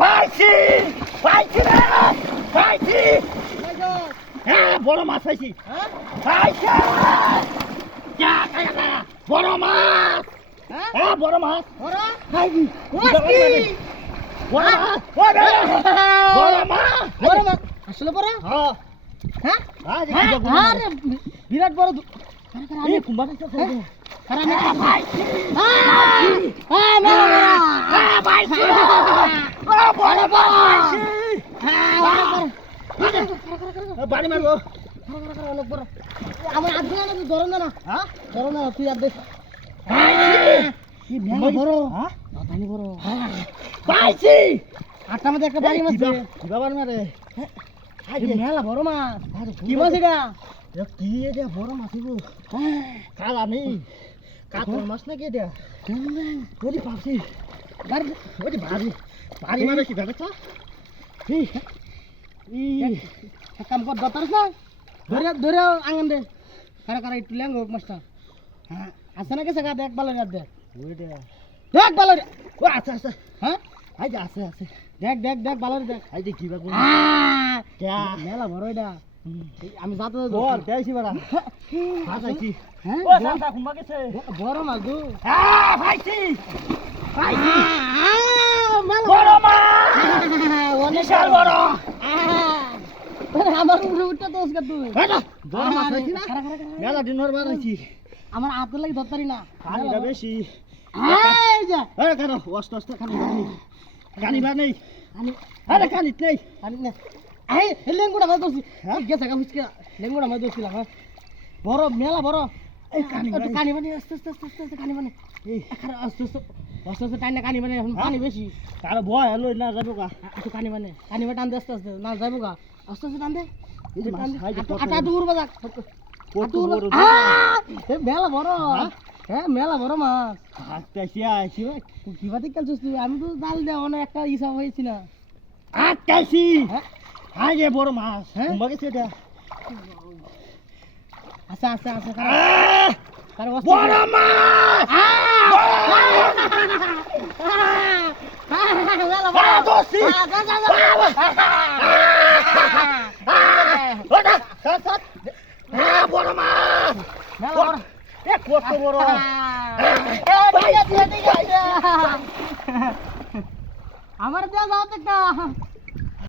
পাইছি পাইছি রে পাইছি হ্যাঁ বড় মাছ পাইছি পাইছি বড় মাছ হ্যাঁ বড় মাছ বড় খাইবি বড় মাছ বড় মাছ বড় মাছ আসলে বড় হ্যাঁ হ্যাঁ আরে বিরাট বড় আমি কুম্বাটা খাইছি আরে আমি পাইছি হ্যাঁ বড় হ্যাঁ পাইছি বড় পাইছি হ্যাঁ বড় বাড়ি মারবো অনেক বড় আমার হাত দিয়ে না ধরো না হ্যাঁ ধরো না তুই আর দেখ কি মেলা বড় হ্যাঁ পানি বড় হ্যাঁ পাইছি আটটার মধ্যে একটা বাড়ি মাছ কি বাবার মারে মেলা বড় মাছ কি মাছ এটা কি এটা বড় মাছ গো কাল আমি কাতল মাছ নাকি এটা ওই পাচ্ছি ওই বাড়ি বাড়ি মারে কি দেখছ কাম কর দতারস না ধরে ধরে আঙন দে কারা কারা একটু লেঙ্গো মাছটা হ্যাঁ আছে না গেছে গা দেখ ভালো না দেখ ওইটা দেখ ভালো ও আছে আছে হ্যাঁ আই যা আছে আছে দেখ দেখ দেখ ভালো দেখ আই দেখ কি বাবু ক্যা মেলা বড় এটা আমি যাতে বল দেইছি বড়া ফাটাইছি হ্যাঁ ও সাদা কুম্বা গেছে বড় মাছ গো হ্যাঁ পাইছি পাইছি বড় মাছ বিশাল বড় আমার উপরে উঠতে দোষ কর তুই বড় মাছ হইছি না মেলা দিনর বার হইছি আমার হাত লাগি ধরতারি না পানিটা বেশি এই যা আরে কেন ওস্ত ওস্ত খানি কানি বা নেই আরে কানি নেই কানি না এই লেঙ্গুড়া মাছ ধরছি হ্যাঁ গেছে গা ফুচকা লেঙ্গুড়া মাছ ধরছিলাম হ্যাঁ বড় মেলা বড় এই কানি কানি বানি আস্তে আস্তে আস্তে আস্তে কানি বানি এই আস্তে আস্তে আস্তে আস্তে টাইনা কানি বানি এখন পানি বেশি তার ভয় হলো না যাবো গা একটু কানি বানি টান দে আস্তে আস্তে না যাবো গা আস্তে আস্তে টান দে এই যে টান দে আটা দূর বাজা মেলা বড় হ্যাঁ মেলা বড় মাছ আটটাইছি আইছি কি বাতি খেলছিস তুই আমি তো জাল দেওয়া অনেক একটা হিসাব হয়েছি না আটটাইছি হ্যাঁ যে বড় মাছ হ্যাঁ সেটা আচ্ছা আচ্ছা আচ্ছা বড় মাছ বড় মাছ কত বড় আমার দেওয়া যাও তো